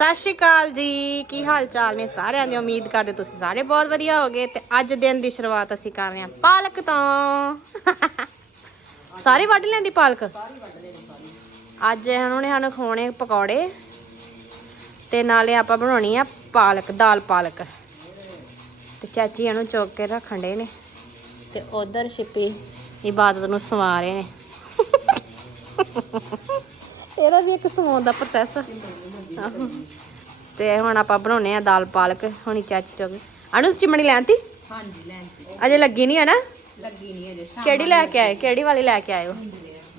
ਸਤਿ ਸ਼੍ਰੀ ਅਕਾਲ ਜੀ। ਕੀ ਹਾਲ ਚਾਲ ਨੇ ਸਾਰਿਆਂ ਦੀ? ਉਮੀਦ ਕਰਦੇ ਤੁਸੀਂ ਸਾਰੇ ਬਹੁਤ ਵਧੀਆ ਹੋਗੇ ਤੇ ਅੱਜ ਦਿਨ ਦੀ ਸ਼ੁਰੂਆਤ ਅਸੀਂ ਕਰ ਰਹੇ ਹਾਂ ਪਾਲਕ ਤੋਂ। ਸਾਰੇ ਵੱਢ ਲੈਂਦੀ ਪਾਲਕ? ਅੱਜ ਉਹਨਾਂ ਨੇ ਸਾਨੂੰ ਖਾਣੇ ਪਕੌੜੇ ਤੇ ਨਾਲੇ ਆਪਾਂ ਬਣਾਉਣੀ ਆ ਪਾਲਕ, ਦਾਲ ਪਾਲਕ। ਤੇ ਚਾਚੀ ਇਹਨੂੰ ਚੁੱਕ ਕੇ ਰੱਖਣ ਦੇ ਨੇ ਤੇ ਉਧਰ ਛਿਪੀ ਇਬਾਦਤ ਨੂੰ ਸਵਾ ਰਹੇ ਨੇ। ਇਹਦਾ ਵੀ ਇੱਕ ਸਮਾਉਣ ਦਾ ਪ੍ਰੋਸੈਸ ਤੇ ਹੁਣ ਆਪਾਂ ਬਣਾਉਨੇ ਆ ਦਾਲ ਪਾਲਕ ਹੁਣੀ ਚਾਚੀ ਚੁੱਕ ਅਨੂ ਚਿਮਣੀ ਲੈਣਤੀ? ਹਾਂਜੀ ਲੈਣ ਅਜੇ ਲੱਗੀ ਨਹੀਂ ਹੈ ਨਾ ਲੱਗੀ ਨਹੀਂ ਅਜੇ ਸ਼ਾਮ ਕਿਹੜੀ ਲੈ ਕੇ ਆਏ? ਕਿਹੜੀ ਵਾਲੀ ਲੈ ਕੇ ਆਇਓ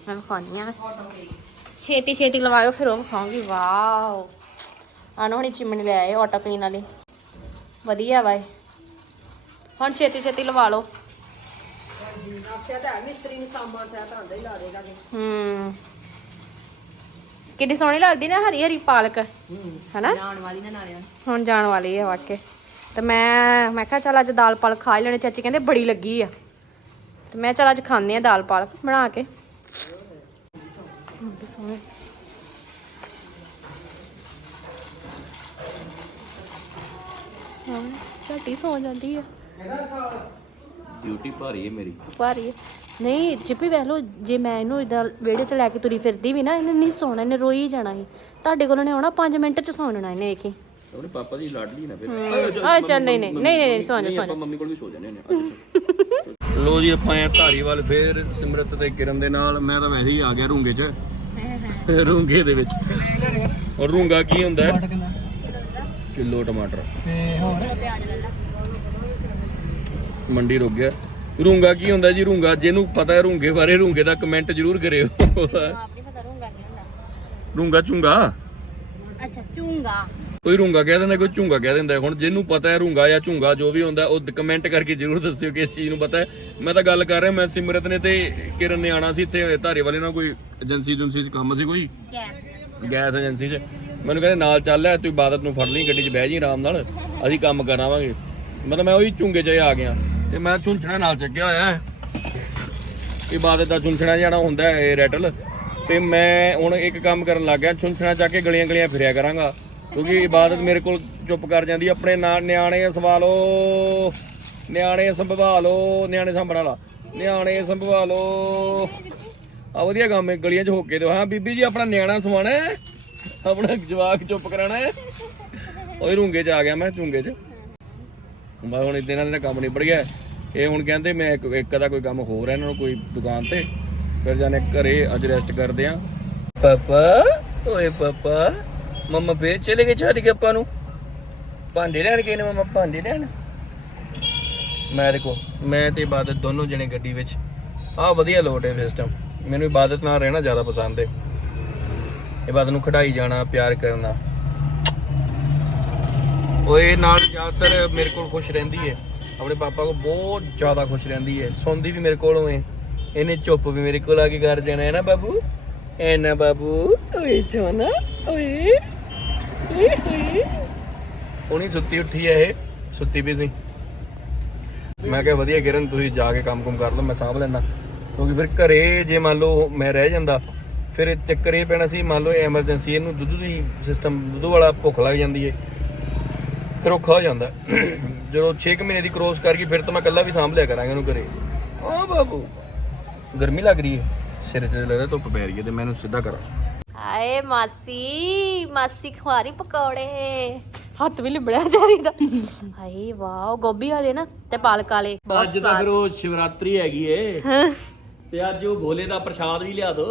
ਮੈਂ ਖਾਣੀ ਆ। ਛੇਤੀ ਛੇਤੀ ਲਵਾਇਓ ਫਿਰ ਉਹ ਖਾਵਾਂਗੀ ਵਾਓ। ਅਨੂ ਹੁਣੀ ਚਿਮਣੀ ਲੈ ਆਏ ਆਟਾ ਪੀਣ ਵਾਲੀ। ਵਧੀਆ ਵਾਏ ਹੁਣ ਛੇਤੀ ਛੇਤੀ ਲਵਾ ਲਓ। ਆਖਿਆ ਤਾਂ ਮਿਸਤਰੀ ਨੂੰ ਸਾਂਭਣ ਸਿਆ ਤਾਂ ਆਂਦਾ ਹੀ ਲਾ ਦੇਗਾ ਹੂੰ। ਕਿੰਨੀ ਸੋਹਣੀ ਲੱਗਦੀ ਨਾ ਹਰੀ ਹਰੀ ਪਾਲਕ ਹੈਨਾ? ਜਾਣ ਵਾਲੀ ਨਾ ਨਾਰਿਆਂ ਹੁਣ ਜਾਣ ਵਾਲੀ ਹੈ ਵਾਕੇ ਤੇ ਮੈਂ ਮੈਂ ਕਿਹਾ ਚੱਲ ਅੱਜ ਦਾਲ ਪਾਲਕ ਖਾ ਹੀ ਲੈਣੇ ਚਾਚੀ ਕਹਿੰਦੇ ਬੜੀ ਲੱਗੀ ਆ। ਤੇ ਮੈਂ ਚੱਲ ਅੱਜ ਖਾਂਦੇ ਆ ਦਾਲ ਪਾਲਕ ਬਣਾ ਕੇ। ਸੋਹਣੇ। ਹਾਂ ਝੱਟੀ ਸੌ ਜਾਂਦੀ ਆ। ਡਿਊਟੀ ਭਾਰੀ ਹੈ ਮੇਰੀ। ਭਾਰੀ ਹੈ। ਨਹੀਂ ਚਿੱਪੀ ਵੇਖ ਲਓ ਜੇ ਮੈਂ ਇਹਨੂੰ ਇਦਾਂ ਵਿਹੜੇ 'ਚ ਲੈ ਕੇ ਤੁਰੀ ਫਿਰਦੀ ਵੀ ਨਾ ਇਹਨੇ ਨਹੀਂ ਸੌਣਾ ਇਹਨੇ ਰੋਈ ਜਾਣਾ ਸੀ। ਤੁਹਾਡੇ ਕੋਲ ਨੇ ਆਉਣਾ 5 ਮਿੰਟ 'ਚ ਸੌਣਾ ਇਹਨੇ ਵੇਖੀ। ਆਪਣੇ ਪਾਪਾ ਦੀ ਲਾਡਲੀ ਨਾ ਫਿਰ। ਆ ਚੱਲ ਨਹੀਂ ਨਹੀਂ ਨਹੀਂ ਨਹੀਂ ਸੌਂ ਜਾ ਸੌਂ ਜਾ ਮੰਮੀ ਕੋਲ ਵੀ ਸੋ ਜਾਂਦੇ ਨੇ ਲੋ ਜੀ ਆਪਾਂ ਆ ਧਾਰੀਵਾਲ ਫੇਰ ਸਿਮਰਤ ਤੇ ਕਿਰਨ ਦੇ ਨਾਲ। ਮੈਂ ਤਾਂ ਵੈਸੇ ਹੀ ਆ ਗਿਆ ਰੂੰਗੇ 'ਚ। ਰੂੰਗੇ ਦੇ ਵਿੱਚ। ਔਰ ਰੂੰਗਾ ਕੀ ਹੁੰਦਾ ਹੈ? ਕਿਲੋ। ਟਮਾਟਰ। ਮੰਡੀ ਰੁਕ ਗਿਆ। ਰੂੰਗਾ ਕੀ ਹੁੰਦਾ ਜੀ ਰੂੰਗਾ ਜਿਹਨੂੰ ਪਤਾ ਹੈ ਰੂੰਗੇ ਬਾਰੇ ਰੂੰਗੇ ਦਾ ਕਮੈਂਟ ਜ਼ਰੂਰ ਕਰਿਓ। ਆਪਣੀ ਪਤਾ ਰਹੂੰਗਾ ਕੀ ਹੁੰਦਾ। ਰੂੰਗਾ ਚੁੰਗਾ ਅੱਛਾ ਚੂੰਗਾ ਕੋਈ ਰੂੰਗਾ ਕਹਿ ਦਿੰਦਾ ਕੋਈ ਝੁੰਗਾ ਕਹਿ ਦਿੰਦਾ। ਹੁਣ ਜਿਹਨੂੰ ਪਤਾ ਹੈ ਰੂੰਗਾ ਜਾਂ ਝੁੰਗਾ ਜੋ ਵੀ ਹੁੰਦਾ ਉਹ ਕਮੈਂਟ ਕਰਕੇ ਜਰੂਰ ਦੱਸਿਓ ਕਿ ਇਸ ਚੀਜ਼ ਨੂੰ ਪਤਾ ਹੈ। ਮੈਂ ਤਾਂ ਗੱਲ ਕਰ ਰਿਹਾ ਮੈਂ ਸਿਮਰਤ ਨੇ ਤੇ ਕਿਰਨ ਨੇ ਆਣਾ ਸੀ ਇੱਥੇ ਧਾਰੇ ਵਾਲੇ ਨਾਲ ਕੋਈ ਏਜੰਸੀ ਏਜੰਸੀ 'ਚ ਕੰਮ ਸੀ ਕੋਈ? ਗੈਸ ਗੈਸ ਏਜੰਸੀ 'ਚ। ਮੈਨੂੰ ਕਹਿੰਦੇ ਨਾਲ ਚੱਲ ਲੈ ਤੂੰ ਇਬਾਦਤ ਨੂੰ ਫੜ ਲਈ ਗੱਡੀ 'ਚ ਬਹਿ ਜੀ ਆਰਾਮ ਨਾਲ। ਅਸੀਂ ਕੰਮ ਕਰਾਵਾਂਗੇ। ਮਤਲਬ ਮੈਂ ਉਹੀ ਝੁੰਗੇ 'ਚ ਆ ਗਿਆ। ਤੇ ਮੈਂ ਝੁੰਛਣਾ ਨਾਲ ਚੱਕਿਆ ਹੋਇਆ ਹੈ। ਇਬਾਦਤ ਦਾ ਝੁੰਛਣਾ ਜਾਣਾ ਹੁੰਦਾ ਹੈ, ਇਹ ਰੈਟਲ ਤੇ ਮੈਂ ਹੁਣ ਇੱਕ ਕੰਮ ਕਰਨ ਲੱਗ ਗਿਆ, ਝੁੰਛਣਾ ਚੱਕ ਕੇ ਗਲੀਆਂ ਗਲੀਆਂ ਫਿਰਿਆ ਕਰਾਂਗਾ। ਕਿਉਂਕਿ ਇਬਾਦਤ ਮੇਰੇ ਕੋਲ ਚੁੱਪ ਕਰ ਜਾਂਦੀ ਆਪਣੇ ਨਾਲ ਨਿਆਣੇ ਸੰਭਾਲੋ। ਨਿਆਣੇ ਸੰਭਾਲੋ, ਨਿਆਣੇ ਸੰਭਣ ਵਾਲਾ। ਨਿਆਣੇ ਸੰਭਾਲੋ। ਆ ਵਧੀਆ ਕੰਮ ਹੈ, ਗਲੀਆਂ 'ਚ ਹੋ ਕੇ ਦਿਓ। ਹਾਂ, ਬੀਬੀ ਜੀ, ਆਪਣਾ ਨਿਆਣਾ ਸਵਾਣਾ ਹੈ। ਆਪਣਾ ਜਵਾਕ ਚੁੱਪ ਕਰਾਣਾ ਹੈ। ਓਏ ਰੂੰਗੇ 'ਚ ਆ ਗਿਆ ਮੈਂ, ਝੁੰਗੇ 'ਚ। ਮੈਂ ਹੁਣ ਇਦਾਂ ਇਹਨਾਂ ਦਾ ਕੰਮ ਨਿਬੜ ਗਿਆ। ਇਹ ਹੁਣ ਕਹਿੰਦੇ ਮੈਂ ਇੱਕ ਇੱਕ ਦਾ ਕੋਈ ਕੰਮ ਹੋਰ ਹੈ ਇਹਨਾਂ ਨੂੰ ਕੋਈ ਦੁਕਾਨ ਤੇ। ਫਿਰ ਜਾਣੇ ਘਰੇ ਅੱਜ ਰੈਸਟ ਕਰਦੇ ਆ ਪਾਪਾ, ਓਏ ਪਾਪਾ, ਮੰਮਾ ਫੇਰ ਚਲੇ ਗਏ ਛੱਡ ਕੇ ਆਪਾਂ ਨੂੰ। ਭਾਂਡੇ ਲੈਣ ਗਏ ਨੇ ਮੰਮਾ, ਭਾਂਡੇ ਲੈਣ। ਮੈਂ ਦੇਖੋ, ਮੈਂ ਤੇ ਇਬਾਦਤ ਦੋਨੋਂ ਜਣੇ ਗੱਡੀ ਵਿੱਚ। ਆਹ ਵਧੀਆ ਲੋਟ ਹੈ ਸਿਸਟਮ ਮੈਨੂੰ ਇਬਾਦਤ ਨਾਲ ਰਹਿਣਾ ਜ਼ਿਆਦਾ ਪਸੰਦ ਹੈ। ਇਬਾਦਤ ਨੂੰ ਖੜਾਈ ਜਾਣਾ, ਪਿਆਰ ਕਰਨਾ। ਓਏ, ਨਾਲ ਜ਼ਿਆਦਾਤਰ ਮੇਰੇ ਕੋਲ ਖੁਸ਼ ਰਹਿੰਦੀ ਹੈ। ਆਪਣੇ ਪਾਪਾ ਕੋਲ ਬਹੁਤ ਜ਼ਿਆਦਾ ਖੁਸ਼ ਰਹਿੰਦੀ ਹੈ। ਸੌਂਦੀ ਵੀ ਮੇਰੇ ਕੋਲ ਹੋਏ ਇਹਨੇ ਚੁੱਪ ਵੀ ਮੇਰੇ ਕੋਲ ਆ ਕੇ ਕਰ ਜਾਣਾ ਹੈ ਨਾ ਬਾਬੂ? ਐ ਨਾ ਬਾਬੂ। ਓਏ ਚੋਨਾ ਓਏ। ਓਏ ਓਏ। ਹੁਣੀ ਸੁੱਤੀ ਉੱਠੀ ਹੈ ਇਹ। ਸੁੱਤੀ ਵੀ ਸੀ। ਮੈਂ ਕਿਹਾ, ਵਧੀਆ ਕਿਰਨ, ਤੁਸੀਂ ਜਾ ਕੇ ਕੰਮ-ਕੁਮ ਕਰ ਲਓ, ਮੈਂ ਸਾਂਭ ਲੈਣਾ ਕਿਉਂਕਿ ਫਿਰ ਘਰੇ ਜੇ ਮੰਨ ਲਓ ਮੈਂ ਰਹਿ ਜਾਂਦਾ, ਫਿਰ ਚੱਕਰ ਇਹ ਪੈਣਾ ਸੀ, ਮੰਨ ਲਓ ਐਮਰਜੈਂਸੀ ਇਹਨੂੰ ਦੁੱਧ ਦੀ ਸਿਸਟਮ ਦੁੱਧ ਵਾਲਾ ਭੁੱਖ ਲੱਗ ਜਾਂਦੀ ਹੈ ਫਿਰ ਔਖਾ ਹੋ ਜਾਂਦਾ। ਜਦੋਂ 6 ਮਹੀਨੇ ਦੀ ਕ੍ਰੋਸ ਕਰ ਗਈ ਫਿਰ ਤਾਂ ਮੈਂ ਇਕੱਲਾ ਵੀ ਸਾਂਭ ਲਿਆ ਕਰਾਂਗਾ ਇਹਨੂੰ ਘਰੇ। ਆ ਬਾਬੂ ਗਰਮੀ ਲੱਗ ਰਹੀ ਹੈ। ਸਿਰ 'ਚ ਲੱਗਦਾ ਧੁੱਪ ਪੈ ਰਹੀ ਹੈ ਤੇ ਮੈਨੂੰ ਸਿੱਧਾ ਕਰਾਂ। ਹਾਏ ਮਾਸੀ ਮਾਸੀ ਖਵਾਰੀ ਪਕੌੜੇ। ਹੱਥ ਵੀ ਲਿਬੜਿਆ ਜਾਰੀ ਦਾ। ਹਾਏ ਵਾਓ ਗੋਭੀ ਵਾਲੇ ਨਾ ਤੇ ਪਾਲਕ ਵਾਲੇ। ਬਹੁਤ ਅੱਜ ਤਾਂ ਫਿਰ ਉਹ ਸ਼ਿਵਰਾਤਰੀ ਹੈਗੀ ਏ। ਤੇ ਅੱਜ ਉਹ ਭੋਲੇ ਦਾ ਪ੍ਰਸ਼ਾਦ ਵੀ ਲਿਆ ਦੋ।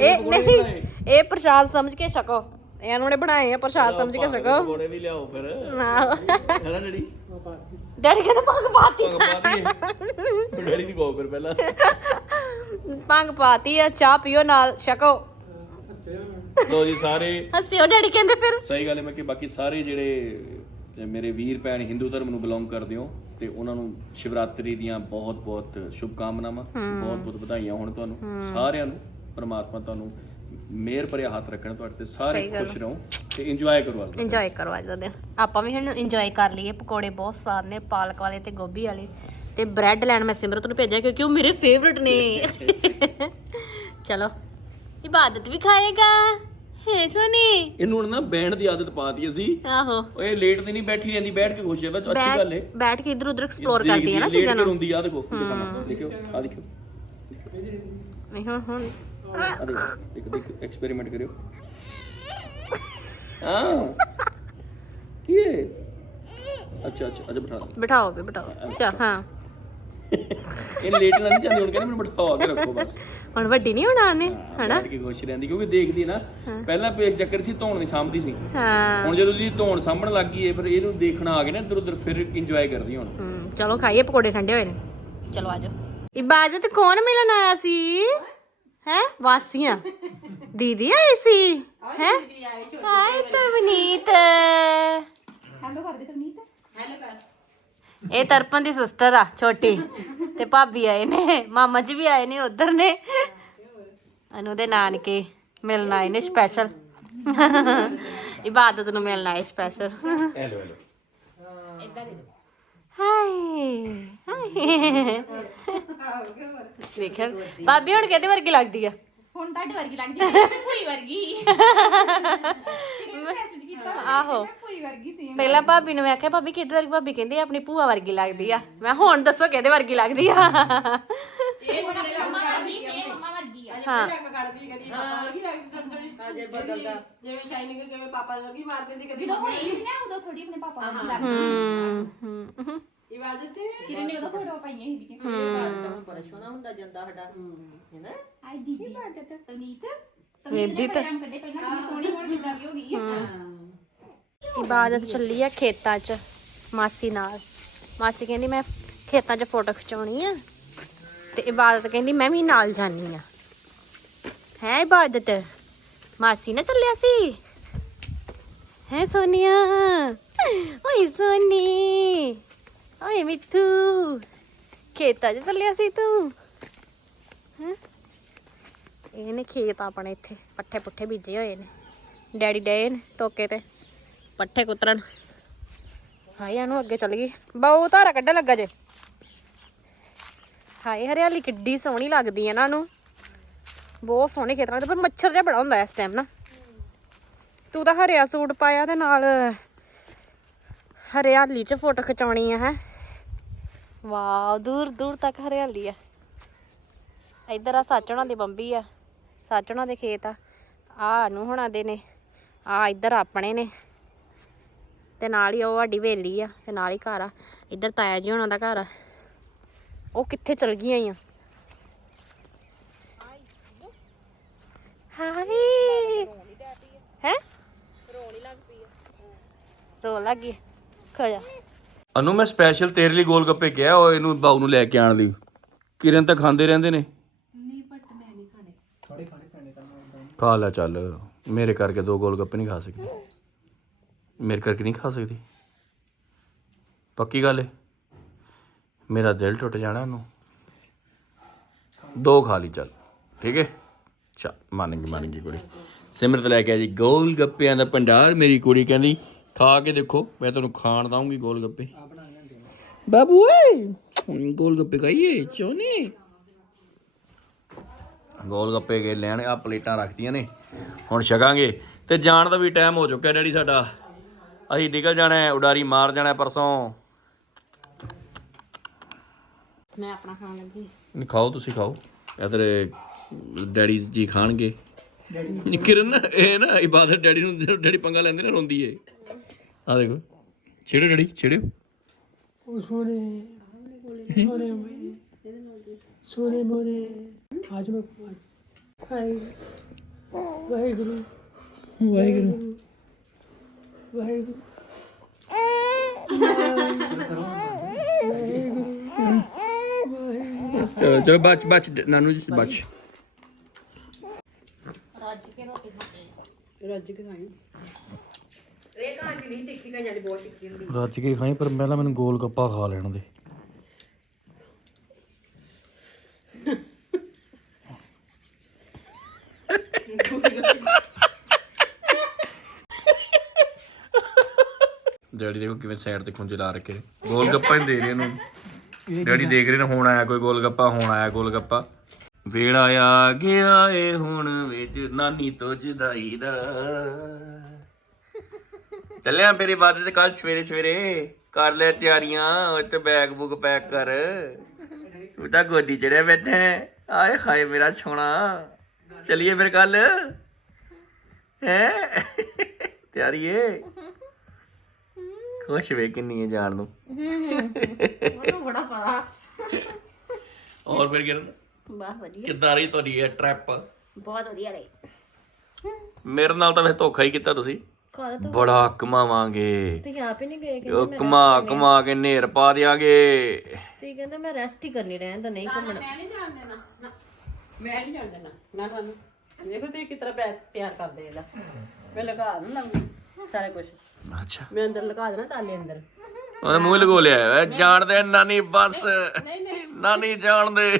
ਇਹ ਨਹੀਂ ਇਹ ਪ੍ਰਸ਼ਾਦ ਸਮਝ ਕੇ ਛਕੋ। ਇਹਨਾਂ ਨੇ ਬਣਾਏ ਆ ਪ੍ਰਸ਼ਾਦ ਸਮਝ ਕੇ ਛਕੋ ਪਕੌੜੇ ਵੀ ਲਿਆਓ ਫਿਰ। ਨਾ। ਹੈਨਾ ਡੈਡੀ? ਡੈਡੀ ਕਹਿੰਦੇ ਭੰਗ ਪਾਤੀ। ਭੰਗ ਪਾ ਦਈਏ ਡੈਡੀ ਕਹੋ ਫਿਰ ਪਹਿਲਾਂ। ਭੰਗ ਪਾਤੀ ਆ ਚਾਹ ਪੀਓ ਨਾਲ ਛਕੋ। ਲੋ ਜੀ ਸਾਰੇ। ਹੱਸਿਓ ਡੈਡੀ ਕਹਿੰਦੇ ਫਿਰ। ਸਹੀ ਗੱਲ ਹੈ ਮੈਂ ਕਿ ਬਾਕੀ ਸਾਰੇ ਜਿਹੜੇ ਮੇਰੇ ਵੀਰ ਭੈਣ ਹਿੰਦੂ ਧਰਮ ਨੂੰ ਬਿਲੋਂਗ ਕਰਦੇ ਹੋ ਤੇ ਉਹਨਾਂ ਨੂੰ ਸ਼ਿਵਰਾਤਰੀ ਦੀਆਂ ਬਹੁਤ ਬਹੁਤ ਸ਼ੁਭ ਕਾਮਨਾਵਾਂ ਬਹੁਤ ਬਹੁਤ ਵਧਾਈਆਂ ਹੋਣ ਤੁਹਾਨੂੰ ਸਾਰਿਆਂ ਨੂੰ ਪ੍ਰਮਾਤਮਾ ਤੁਹਾਨੂੰ ਮਿਹਰ ਭਰਿਆ ਹੱਥ ਰੱਖਣ ਤੁਹਾਡੇ ਤੇ ਸਾਰੇ ਖੁਸ਼ ਰਹੋ ਤੇ ਇੰਜੋਏ ਕਰੋ ਅੱਜ ਦਾ। ਇੰਜੋਏ ਕਰੋ ਅੱਜ ਦਾ ਦਿਨ। ਆਪਾਂ ਵੀ ਹੁਣ ਇੰਜੋਏ ਕਰ ਲਈਏ ਪਕੌੜੇ ਬਹੁਤ ਸਵਾਦ ਨੇ ਪਾਲਕ ਵਾਲੇ ਤੇ ਗੋਭੀ ਵਾਲੇ ਤੇ ਬ੍ਰੈਡ ਲੈਣ ਮੈਂ ਸਿਮਰਤ ਨੂੰ ਭੇਜਿਆ ਕਿਉਂਕਿ ਉਹ ਮੇਰੇ ਫੇਵਰਿਟ ਨੇ। ਚਲੋ ਇਬਾਦਤ ਵੀ ਖਾਏਗਾ। ਹੈ ਸੋਨੀ। ਇਹਨੂੰ ਹੁਣ ਨਾ ਬੈਂਡ ਦੀ ਆਦਤ ਪਾਤੀ ਅਸੀਂ। ਆਹੋ। ਓਏ ਲੇਟ ਦੀ ਨਹੀਂ ਬੈਠੀ ਰਹਿੰਦੀ ਬੈਠ ਕੇ ਖੁਸ਼ ਹੈ ਬਸ ਅੱਛੀ ਗੱਲ ਹੈ ਬੈਠ ਬੈਠ ਕੇ ਇਧਰ ਉਧਰ ਐਕਸਪਲੋਰ ਕਰਦੀ ਹੈ ਨਾ ਚੀਜ਼ਾਂ ਨੂੰ। ਰੋਂਦੀ ਆ ਦੇਖੋ ਦਿਖਾਣਾ ਦੇਖਿਓ ਆ ਦੇਖਿਓ ਨਹੀਂ ਹੁਣ ਹੁਣ ਆ ਦੇਖੋ ਦੇਖੋ ਦੇਖੋ ਐਕਸਪੈਰੀਮੈਂਟ ਕਰਿਓ। ਹਾਂ। ਕੀ ਹੈ ਅੱਛਾ ਅੱਛਾ ਅੱਛਾ ਬਿਠਾ ਦਿਓ। ਬਿਠਾਓ ਵੀ ਬਿਠਾਓ। ਚਾ ਹਾਂ। ਇਹ ਲੇਟ ਨਾ ਨਹੀਂ ਜਾਂਦੀ ਹੁਣ ਕਹਿੰਦੇ ਮੈਨੂੰ ਬਿਠਾਓ ਕੇ ਰੱਖੋ ਬਸ। ਹੁਣ ਵੱਡੀ ਨਹੀਂ ਹੋਣਾ ਉਹਨੇ ਹਨਾ? ਬੈਠ ਕੇ ਖੁਸ਼ ਰਹਿੰਦੀ ਕਿਉਂਕਿ ਦੇਖਦੀ ਹੈ ਨਾ ਪਹਿਲਾਂ ਪੇਸ ਚੱਕਰ ਸੀ ਧੌਣ ਦੀ ਸਾਂਭਦੀ ਸੀ। ਹਾਂ। ਹੁਣ ਜਦੋਂ ਜੀ ਧੌਣ ਸਾਂਭਣ ਲੱਗ ਗਈ ਫਿਰ ਇਹਨੂੰ ਦੇਖਣਾ ਆ ਗਿਆ ਨਾ ਇੱਧਰ ਉੱਧਰ ਫਿਰ ਇੰਜੋਏ ਕਰਦੀ ਹੁਣ। ਹਮ, ਚਲੋ ਖਾਈਏ ਪਕੌੜੇ ਠੰਡੇ ਹੋਏ ਨੇ। ਚਲੋ ਆਜੋ ਇਬਾਦਤ ਕੌਣ ਮਿਲਣ ਆਇਆ ਸੀ? ਹੈ ਵਾਸੀਆਂ। ਦੀਦੀ ਆਈ ਸੀ? ਹੈ? ਹਾਏ ਤਵਨੀਤ ਹੈਲੋ ਕਰ ਦੇ ਤਵਨੀਤ ਹੈਲੋ ਕਰ ਇਹ ਤਰਪਨ ਦੀ ਸਿਸਟਰ ਆ ਛੋਟੀ। ਤੇ ਭਾਬੀ ਆਏ ਨੇ ਮਾਮਾ ਜੀ ਵੀ ਆਏ ਨੇ ਉਧਰ ਨੇ। ਅਨੂ ਦੇ ਨਾਨਕੇ ਮਿਲਣ ਆਏ ਨੇ ਸਪੈਸ਼ਲ ਇਬਾਦਤ ਨੂੰ ਮਿਲਣ ਆਏ ਸਪੈਸ਼ਲ ਹੈਲੋ ਹੈਲੋ ਹਾਏ ਹਾਏ। ਦੇਖਿਆ? ਭਾਬੀ ਹੁਣ ਕਿਹਦੇ ਵਰਗੀ ਲੱਗਦੀ ਆ? ਹੁਣ ਤੁਹਾਡੇ ਵਰਗੀ ਲੱਗਦੀ ਹੈ ਭੂਈ ਵਰਗੀ। ਮੈਸੇਜ ਕੀਤਾ ਆਹੋ। ਭੂਈ ਵਰਗੀ ਸੀ ਪਹਿਲਾਂ ਭਾਬੀ ਨੂੰ ਮੈਂ ਆਖਿਆ ਭਾਬੀ ਕਿਹਦੇ ਵਰਗੀ ਭਾਬੀ? ਕਹਿੰਦੀ ਆਪਣੀ ਭੂਆ ਵਰਗੀ ਲੱਗਦੀ ਆ। ਮੈਂ ਹੁਣ ਦੱਸੋ ਕਿਹਦੇ ਵਰਗੀ ਲੱਗਦੀ ਆ? ਸੇ ਮੰਮਾ ਵਰਗੀ ਆ ਹਾਂ। ਰੰਗ ਕੱਢਦੀ ਕਦੀ ਪਾਪਾ ਵਰਗੀ ਲੱਗਦੀ ਥੋੜੀ ਥੋੜੀ ਅਜੇ ਬਦਲਦਾ। ਜਿਵੇਂ ਸ਼ਾਈਨਿੰਗ ਕਿਵੇਂ ਪਾਪਾ ਵਰਗੀ ਮਾਰ ਦਿੰਦੀ ਕਦੀ ਜਦੋਂ ਹੋਈ ਸੀ। ਨਾ ਉਦੋਂ ਥੋੜੀ ਆਪਣੇ ਪਾਪਾ ਵਰਗੀ ਲੱਗਦੀ ਹਮ, ਹਮ, ਹਮ, ਇਬਾਦਤ ਤੇ ਕਿਰਨ ਨੇ ਉਦੋਂ ਫੋਟੋ ਪਾਈਆਂ ਸੀ ਦੀਆਂ ਤਾਂ ਬੜਾ ਸੋਹਣਾ ਹੁੰਦਾ ਜਾਂਦਾ ਸਾਡਾ ਹੈਨਾ ਆਈ ਦੀਦੀ ਤਵਨੀਤ। ਵੇਦੀ ਤਾਂ ਟਾਈਮ ਕੱਢੇ ਪਹਿਲਾਂ ਕਿੰਨੀ ਸੋਹਣੀ ਹੁਣ ਜਿੱਦਾਂ ਦੀ ਹੋ ਗਈ। ਇਬਾਦਤ ਚੱਲੀ ਆ ਖੇਤਾਂ 'ਚ ਮਾਸੀ ਨਾਲ। ਮਾਸੀ ਕਹਿੰਦੀ ਮੈਂ ਖੇਤਾਂ 'ਚ ਫੋਟੋ ਖਿਚਾਉਣੀ ਆ। ਤੇ ਇਬਾਦਤ ਕਹਿੰਦੀ ਮੈਂ ਵੀ ਨਾਲ ਜਾਣੀ ਆ। ਹੈ ਇਬਾਦਤ। ਮਾਸੀ ਨਾ ਚੱਲਿਆ ਸੀ। ਹੈ ਸੋਨੀਆ। ਓਏ ਸੋਨੀ। ਓਏ ਮਿੱਠੂ। ਖੇਤਾਂ 'ਚ ਚੱਲਿਆ ਸੀ ਤੂੰ। ਹੈਂ? ਇਹਨੇ ਖੇਤ ਆਪਣੇ ਇੱਥੇ ਪੱਠੇ ਪੁੱਠੇ ਬੀਜੇ ਹੋਏ ਨੇ। ਡੈਡੀ ਡਏ ਨੇ ਟੋਕੇ ਤੇ, ਪੱਠੇ ਕੁਤਰਨ। ਹਾਏ, ਇਹਨੂੰ ਅੱਗੇ ਚੱਲ ਗਈ। ਬਹੁ, ਧਾਰਾ ਕੱਢਣ ਲੱਗਾ ਜੇ। ਹਾਏ, ਹਰਿਆਲੀ ਕਿੱਡੀ ਸੋਹਣੀ ਲੱਗਦੀ ਹੈ ਨਾ ਨੂੰ ਬਹੁਤ ਸੋਹਣੇ ਖੇਤ ਦੇ ਪਰ ਮੱਛਰ ਜਿਹਾ ਬੜਾ ਹੁੰਦਾ ਇਸ ਟਾਈਮ ਨਾ। ਤੂੰ ਤਾਂ ਹਰਿਆ ਸੂਟ ਪਾਇਆ ਤੇ ਨਾਲ ਹਰਿਆਲੀ 'ਚ ਫੋਟੋ ਖਿਚਾਉਣੀ ਆ, ਹੈ। ਵਾਓ ਦੂਰ ਦੂਰ ਤੱਕ ਹਰਿਆਲੀ ਆ। ਇੱਧਰ ਆ ਸਾਚਣਾ ਦੀ ਬੰਬੀ ਆ। ਸਾਚਣਾ ਦੇ ਖੇਤ ਆ। ਆ ਨੂੰ ਹੁਣਾਂ ਦੇ ਨੇ। ਆ ਇੱਧਰ ਆਪਣੇ ਨੇ। ਤੇ ਨਾਲ ਹੀ ਉਹ ਸਾਡੀ ਵੇਲੀ ਆ ਤੇ ਨਾਲ ਹੀ ਘਰ ਆ। ਇੱਧਰ ਤਾਇਆ ਜੀ ਹੁਣਾਂ ਦਾ ਘਰ ਆ। ਉਹ ਕਿੱਥੇ ਚਲ ਗਈਆਂ ਆ ਹਾਏ ਹੈ ਰੋਣ ਲੱਗ ਪਈ ਰੋਣ ਲੱਗ ਗਈ। ਖੋ ਜਾ। ਅਨੂ ਮੈਂ ਸਪੈਸ਼ਲ ਤੇਰੇ ਲਈ ਗੋਲ ਗੱਪੇ ਕਿਹਾ ਉਹ ਇਹਨੂੰ ਬਾਊ ਨੂੰ ਲੈ ਕੇ ਆਣ ਲਈ। ਕਿਰਨ ਤਾਂ ਖਾਂਦੇ ਰਹਿੰਦੇ ਨੇ। ਨਹੀਂ ਬਟ ਮੈਂ ਨਹੀਂ ਖਾਣੇ। ਥੋੜੇ ਖਾਣੇ ਪੈਣੇ ਖਾ ਲੈ ਚੱਲ। ਮੇਰੇ ਕਰਕੇ ਦੋ ਗੋਲ ਗੱਪੇ ਨਹੀਂ ਖਾ ਸਕਦੀ। ਮੇਰੇ ਕਰਕੇ ਨਹੀਂ ਖਾ ਸਕਦੀ। ਪੱਕੀ ਗੱਲ ਏ। ਮੇਰਾ ਦਿਲ ਟੁੱਟ ਜਾਣਾ ਉਹਨੂੰ ਦੋ ਖਾ ਲਈ ਚੱਲ। ਠੀਕ ਹੈ ਚੱਲ ਮੰਨ ਗਈ ਮੰਨ ਗਈ ਕੁੜੀ। ਸਿਮਰਤ ਲੈ ਕੇ ਆ ਜੀ ਗੋਲ ਗੱਪਿਆਂ ਦਾ ਭੰਡਾਰ। ਮੇਰੀ ਕੁੜੀ ਕਹਿੰਦੀ ਖਾ ਕੇ ਦੇਖੋ ਮੈਂ ਤੁਹਾਨੂੰ ਖਾਣ ਦਊਂਗੀ ਗੋਲ ਗੱਪੇ ਬਾਬੂ ਓਏ! ਹੁਣ ਗੋਲ ਗੱਪੇ ਖਾਈਏ ਚੋਨੇ ਗੋਲ ਗੱਪੇ ਗਏ ਲੈਣ ਆ ਪਲੇਟਾਂ ਰੱਖਤੀਆਂ ਨੇ। ਹੁਣ ਛਕਾਂਗੇ। ਤੇ ਜਾਣ ਦਾ ਵੀ ਟਾਈਮ ਹੋ ਚੁੱਕਿਆ ਡੈਡੀ ਸਾਡਾ। ਅਸੀਂ ਨਿਕਲ ਜਾਣਾ ਹੈ, ਉਡਾਰੀ ਮਾਰ ਜਾਣਾ ਹੈ ਪਰਸੋਂ। ਮੈਂ ਆਪਣਾ ਖਾਣ ਲੱਗੀ। ਨਹੀਂ ਖਾਓ ਤੁਸੀਂ ਖਾਓ। ਇਹ ਤੇਰੇ ਡੈਡੀ ਜੀ ਖਾਣਗੇ। ਡੈਡੀ ਕਿਰਨ ਇਹ ਨਾ ਇਬਾਦਤ ਡੈਡੀ ਨੂੰ ਡੈਡੀ ਪੰਗਾ ਲੈਂਦੇ ਨਾ ਰੋਂਦੀ ਏ। ਆ ਦੇਖੋ। ਛੇੜੋ ਡੈਡੀ ਛੇੜੋ ਸੋਨੇ ਮੋਨੇ ਅੱਜ ਮੈਂ ਹਾਏ ਵਾਹਿਗੁਰੂ ਵਾਹਿਗੁਰੂ ਵਾਹਿਗੁਰੂ ਚਲੋ ਚਲੋ ਬਚ ਬਚ ਨਾਨੂ ਜੀ ਬਚ ਰੱਜ ਕੇ ਖਾਈ ਇਹ ਕਹਾਣੀ ਨਹੀਂ ਤਿੱਖੀ ਕਾ ਜਾਂਦੀ ਬਹੁਤ ਤਿੱਖੀ ਹੁੰਦੀ। ਰੱਜ ਕੇ ਖਾਈ ਪਰ ਪਹਿਲਾਂ ਮੈਨੂੰ ਗੋਲ ਗੱਪਾ ਖਾ ਲੈਣ ਦੇ। ਡੈਡੀ ਦੇਖੋ ਕਿਵੇਂ ਸਾਈਡ ਤੇ ਖੁੰਝੇ ਲਾ ਰੱਖੇ ਨੇ। ਗੋਲ ਗੱਪਾ ਹੀ ਦੇ ਰਹੇ ਇਹਨੂੰ ਡੈਡੀ ਦੇਖ ਰਹੇ ਨੇ ਹੁਣ ਆਇਆ ਕੋਈ ਗੋਲ ਗੱਪਾ ਹੁਣ ਆਇਆ ਗੋਲ ਗੱਪਾ। ਵੇੜਾ ਆ ਗਿਆ ਏ ਹੁਣ ਵਿੱਚ ਨਾਨੀ ਤੋਂ ਜੁਦਾਈ ਦਾ। ਚੱਲਿਆ ਮੇਰੀ ਬਾਤ ਤੇ ਕੱਲ ਸਵੇਰੇ ਸਵੇਰੇ। ਕਰ ਲੈ ਤਿਆਰੀਆਂ ਉੱਤੇ ਬੈਗ ਬੁੱਕ ਪੈਕ ਕਰ। ਤੂੰ ਤਾਂ ਗੋਦੀ ਚੜਿਆ ਬੈਠਾ। ਆਏ ਹਾਏ ਮੇਰਾ ਸੋਹਣਾ। ਚਲਿਏ ਫਿਰ ਕੱਲ ਹੈ? ਤਿਆਰੀ ਏ ਖੁਸ਼ ਵੇ ਕਿੰਨੀ ਹੈ ਜਾਣ ਨੂੰ। ਮੈਨੂੰ ਬੜਾ ਪਤਾ। ਔਰ ਫਿਰ ਕਿਰਨ? ਵਾਹ ਵਧੀਆ। ਕਿੱਦਾਂ ਰਹੀ ਤੁਹਾਡੀ ਇਹ ਟ੍ਰਿਪ ਬਹੁਤ ਵਧੀਆ ਰਹੀ। ਮੇਰੇ ਨਾਲ ਤਾਂ ਵੈਸੇ ਧੋਖਾ ਹੀ ਕੀਤਾ ਤੁਸੀਂ। ਕਾਹਦਾ ਤੋਂ ਬੜਾ ਕਮਾਵਾਂਗੇ ਤੁਸੀਂ ਆਪ ਹੀ ਨਹੀਂ ਗਏ ਕਿ ਉਹ ਕਮਾ ਕਮਾ ਕੇ ਨੇਰ ਪਾ ਦਿਆਂਗੇ। ਤੁਸੀਂ ਕਹਿੰਦਾ ਮੈਂ ਰੈਸਟ ਹੀ ਕਰਨੀ ਰਹਿਣ ਤਾਂ ਨਹੀਂ ਘੁੰਮਣਾ। ਮੈਂ ਨਹੀਂ ਜਾਣ ਦੇਣਾ। ਨਾ, ਮੈਂ ਨਹੀਂ ਜਾਣ ਦੇਣਾ। ਨਾ ਤੁਹਾਨੂੰ। ਦੇਖੋ ਤੁਸੀਂ ਕਿਸ ਤਰ੍ਹਾਂ ਤਿਆਰ ਕਰਦੇ ਇਹਦਾ। ਮੈਂ ਲਗਾ ਦਿੰਦਾ ਸਾਰਾ ਕੁਝ ਅੱਛਾ। ਮੈਂ ਅੰਦਰ ਲਗਾ ਦੇਣਾ ਤਾਲੇ ਅੰਦਰ। ਉਹਨੇ ਮੂੰਹ ਲਗੋ ਲਿਆ ਹੈ ਜਾਣਦੇ ਨਾਨੀ ਬਸ। ਨਹੀਂ ਨਹੀਂ ਨਾਨੀ ਜਾਣਦੇ।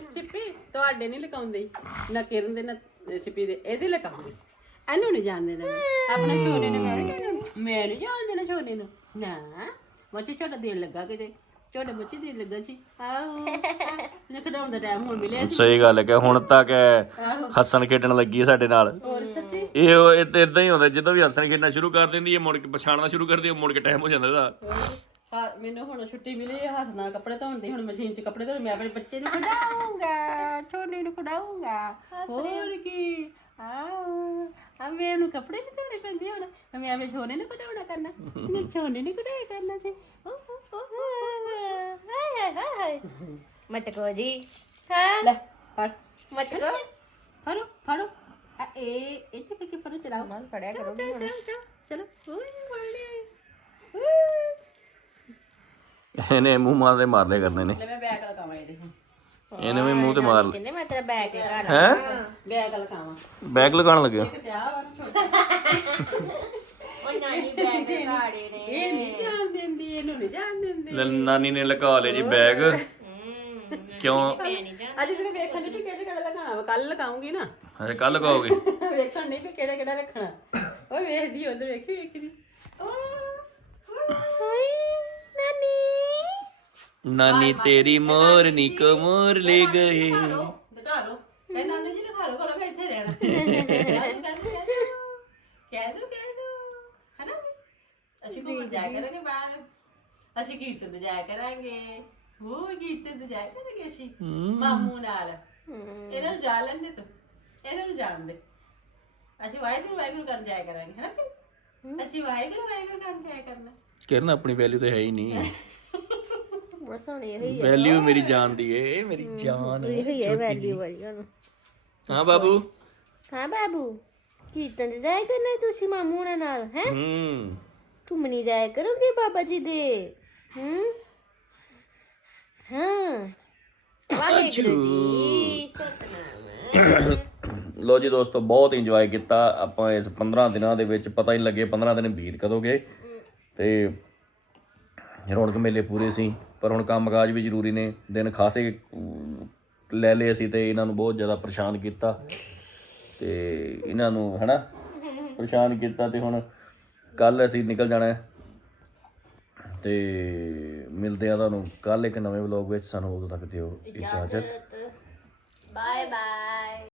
ਸਿੱਪੀ ਤੁਹਾਡੇ ਨਹੀਂ ਲਗਾਉਂਦੇ। ਨਾ ਕਿਰਨ ਦੇ ਨਾ ਸਿੱਪੀ ਦੇ। ਇਹਦੇ ਲਗਾਉਂਦੇ। ਇਹਨੂੰ ਨਹੀਂ ਜਾਣ ਦੇਣਾ ਮੈਂ। ਆਪਣੇ ਛੋਨੇ ਨੂੰ ਮੈਂ ਜਾਣ ਦੇਣਾ। ਮੈਂ ਨਹੀਂ ਜਾਣ ਦੇਣਾ ਛੋਨੇ ਨੂੰ। ਨਾ ਮੱਛੀ ਛੋਟਾ ਦੇਣ ਲੱਗਾ ਕਿਤੇ? ਛੋਟੇ ਬੱਚੇ ਦੇਣ ਲੱਗਾ ਸੀ। ਆਹੋ ਨੇ ਖਡਾਉਣ ਦਾ ਟਾਈਮ ਹੁਣ ਮਿਲਿਆ ਸੀ। ਸਹੀ ਗੱਲ ਹੈ ਕਿ ਹੁਣ ਤੱਕ ਹੱਸਣ ਖੇਡਣ ਲੱਗੀ ਹੈ ਸਾਡੇ ਨਾਲ। ਹੋਰ ਸੱਚੀ? ਇਹ ਉਹ ਇਹ ਤੇ ਇਦਾਂ ਹੀ ਹੁੰਦਾ ਜਦੋਂ ਵੀ ਹੱਸਣ ਖੇਡਣਾ ਸ਼ੁਰੂ ਕਰ ਦਿੰਦੀ ਹੈ ਮੁੜ ਕੇ ਪਛਾਣਨਾ ਸ਼ੁਰੂ ਕਰਦੀ ਹੈ ਮੁੜ ਕੇ ਟਾਈਮ ਹੋ ਜਾਂਦਾ ਇਹਦਾ। ਹਾਂ ਮੈਨੂੰ ਹੁਣ ਛੁੱਟੀ ਮਿਲੀ ਹੈ ਹੱਥ ਨਾਲ ਕੱਪੜੇ ਧੋਣ ਦੀ ਹੁਣ ਮਸ਼ੀਨ 'ਚ ਕੱਪੜੇ ਧੋਣ ਮੈਂ ਆਪਣੇ ਬੱਚੇ ਨੂੰ ਖੜਾਉਂਗਾ ਛੋਨੇ ਨੂੰ ਖੜਾਉਂਗਾ ਹੋਰ ਕੀ? ਆਓ ਆ ਮੈਂ ਨੂੰ ਕੱਪੜੇ ਨਹੀਂ ਧੋਣੇ ਪੈਂਦੇ ਹੁਣ। ਮੈਂ ਆਪਣੇ ਛੋਨੇ ਨੂੰ ਕਢਾਉਣਾ ਕਰਨਾ ਨਹੀਂ ਛੋਨੇ ਨੂੰ ਕਢਾਇਆ ਕਰਨਾ ਸੀ ਓ ਹੋ ਹੋ ਹੋ। ਹਾਏ ਹਾਏ ਹਾਏ ਹਾਏ ਮਤ ਕੋ ਜੀ। ਹਾਂ? ਲੈ ਫੜ। ਮਤ ਕੋ ਫੜੋ ਫੜੋ। ਆ ਇਹ ਤੇ ਟਿੱਕੇ ਫੜੋ ਚਲਾਓ। ਨਾਲ ਫੜਿਆ ਕਰੋ ਚਲੋ ਚਲੋ ਚਲੋ। ਓਏ ਵਾਲੇ ਇਹਨੇ ਮੂੰਹ ਮਾਰਦੇ ਮਾਰਦੇ ਕਰਨੇ ਨੇ। ਲੈ ਮੈਂ ਬੈਗ ਲਗਾਵਾਂ ਇਹਦੇ ਹੁਣ। ਇਹਨੇ ਵੀ ਮੂੰਹ ਤੇ ਮਾਰ ਲਿਆ। ਕਹਿੰਦੇ ਮੈਂ ਤੇਰਾ ਬੈਗ ਲਗਾ ਹੈ? ਬੈਗ ਲਗਾਵਾਂ ਬੈਗ ਲਗਾਉਣ ਲੱਗਿਆ। ਤੇ ਆ ਵਾ ਛੋਟਾ। ਉਹ ਨਾਨੀ ਬੈਗ ਲਗਾੜੇ ਨੇ ਇਹ ਨਹੀਂ ਜਾਣ ਦਿੰਦੀ ਇਹਨੂੰ ਨਹੀਂ ਜਾਣ ਦਿੰਦੀ। ਲੈ ਨਾਨੀ ਨੇ ਲਗਾ ਲਿਆ ਜੀ ਬੈਗ ਕਿਉਂ? ਅੱਜ ਤੈਨੂੰ ਵੇਖਣ ਦੀ ਵੀ ਕਿਹੜੇ ਕਿਹੜੇ ਲਗਾਉਣਾ ਵਾ। ਕੱਲ ਲਗਾਉਂਗੀ ਨਾ। ਹਜੇ ਕੱਲ ਲਗਾਓਗੇ? ਵੇਖਣ ਨਹੀਂ ਵੀ ਕਿਹੜਾ ਕਿਹੜਾ ਰੱਖਣਾ। ਓਏ ਵੇਖਦੀ ਉਧਰ ਵੇਖੀ ਵੇਖਦੀ ਹਾਏ! ਨਾਨੀ ਤੇਰੀ ਮੋਰਨੀ ਕੋ ਮੋਰ ਲੈ ਗਏ। ਦਿਖਾ ਲੋ ਇਹ ਨਾਨੀ ਜੀ ਦਿਖਾ ਲੋ ਕੋਲ ਮੈਂ ਇੱਥੇ ਰਹਿਣਾ। ਕਹਿ ਦੋ ਕਹਿ ਦੋ ਕਹਿ ਦੋ ਹਨਾ ਵੀ? ਅਸੀਂ ਘੁੰਮਣ ਜਾਇਆ ਕਰਾਂਗੇ ਬਾਹਰ। ਅਸੀਂ ਕੀਰਤਨ ਤੇ ਜਾਇਆ ਕਰਾਂਗੇ। ਹੋ ਕੀਰਤਨ ਤੇ ਜਾਇਆ ਕਰਾਂਗੇ ਅਸੀਂ ਮਾਮੂ ਨਾਲ। ਇਹਨਾਂ ਨੂੰ ਜਾ ਲੈਂਦੇ ਤੂੰ। ਇਹਨਾਂ ਨੂੰ ਜਾਣ ਦੇ। ਅਸੀਂ ਵਾਹਿਗੁਰੂ ਵਾਹਿਗੁਰੂ ਕਰਨ ਜਾਇਆ ਕਰਾਂਗੇ ਹਨਾ ਵੀ? ਅਸੀਂ ਵਾਹਿਗੁਰੂ ਵਾਹਿਗੁਰੂ ਕਰਨ ਜਾਇਆ ਕਰਨਾ। ਕਿਰਨ ਆਪਣੀ ਵੈਲਿਊ ਤੇ ਹੈ ਹੀ ਨਹੀਂ। ਬਸ ਹੁਣ ਇਹ ਹੀ ਵੈਲਿਊ ਮੇਰੀ ਜਾਨ ਦੀ ਏ ਇਹ ਮੇਰੀ ਜਾਨ ਹੈ ਇਹ ਹੀ ਵੈਲਿਊ ਵਾਲੀ ਹੁਣ ਹਾਂ ਬਾਬੂ? ਹਾਂ ਬਾਬੂ। ਕੀਰਤਨ ਤੇ ਜਾਇਆ ਕਰਨਾ ਤੁਸੀਂ ਮਾਮੂ ਹੋਣਾ ਨਾਲ ਹੈ? ਹੂੰ। ਘੁੰਮਣੀ ਜਾਇਆ ਕਰੋਗੇ ਬਾਬਾ ਜੀ ਦੇ? ਹੂੰ? ਹਾਂ। ਵਾਹਿਗੁਰੂ ਜੀ ਸਤਨਾਮ। ਲੋ ਜੀ ਦੋਸਤੋ ਬਹੁਤ ਇੰਜੋਏ ਕੀਤਾ ਆਪਾਂ ਇਸ 15 ਦਿਨਾਂ ਦੇ ਵਿੱਚ ਪਤਾ ਹੀ ਲੱਗੇ 15 ਦਿਨ ਬੀਤ ਕਦੋਂ ਗਏ। ਤੇ ਰੌਣਕ ਮੇਲੇ ਪੂਰੇ ਸੀ ਪਰ ਹੁਣ ਕੰਮਕਾਜ ਵੀ ਜ਼ਰੂਰੀ ਨੇ ਦਿਨ ਖਾਸੇ ਲੈ ਲਏ ਅਸੀਂ ਤੇ ਇਹਨਾਂ ਨੂੰ ਬਹੁਤ ਜ਼ਿਆਦਾ ਪਰੇਸ਼ਾਨ ਕੀਤਾ ਤੇ ਇਹਨਾਂ ਨੂੰ ਹਨਾ ਪਰੇਸ਼ਾਨ ਕੀਤਾ ਤੇ ਹੁਣ ਕੱਲ ਅਸੀਂ ਨਿਕਲ ਜਾਣਾ ਤੇ ਮਿਲਦੇ ਆ ਤੁਹਾਨੂੰ ਕੱਲ ਇੱਕ ਨਵੇਂ ਵਲੌਗ ਵਿੱਚ ਸਾਨੂੰ ਉਦੋਂ ਤੱਕ ਦਿਓ ਇਜਾਜ਼ਤ। Bye bye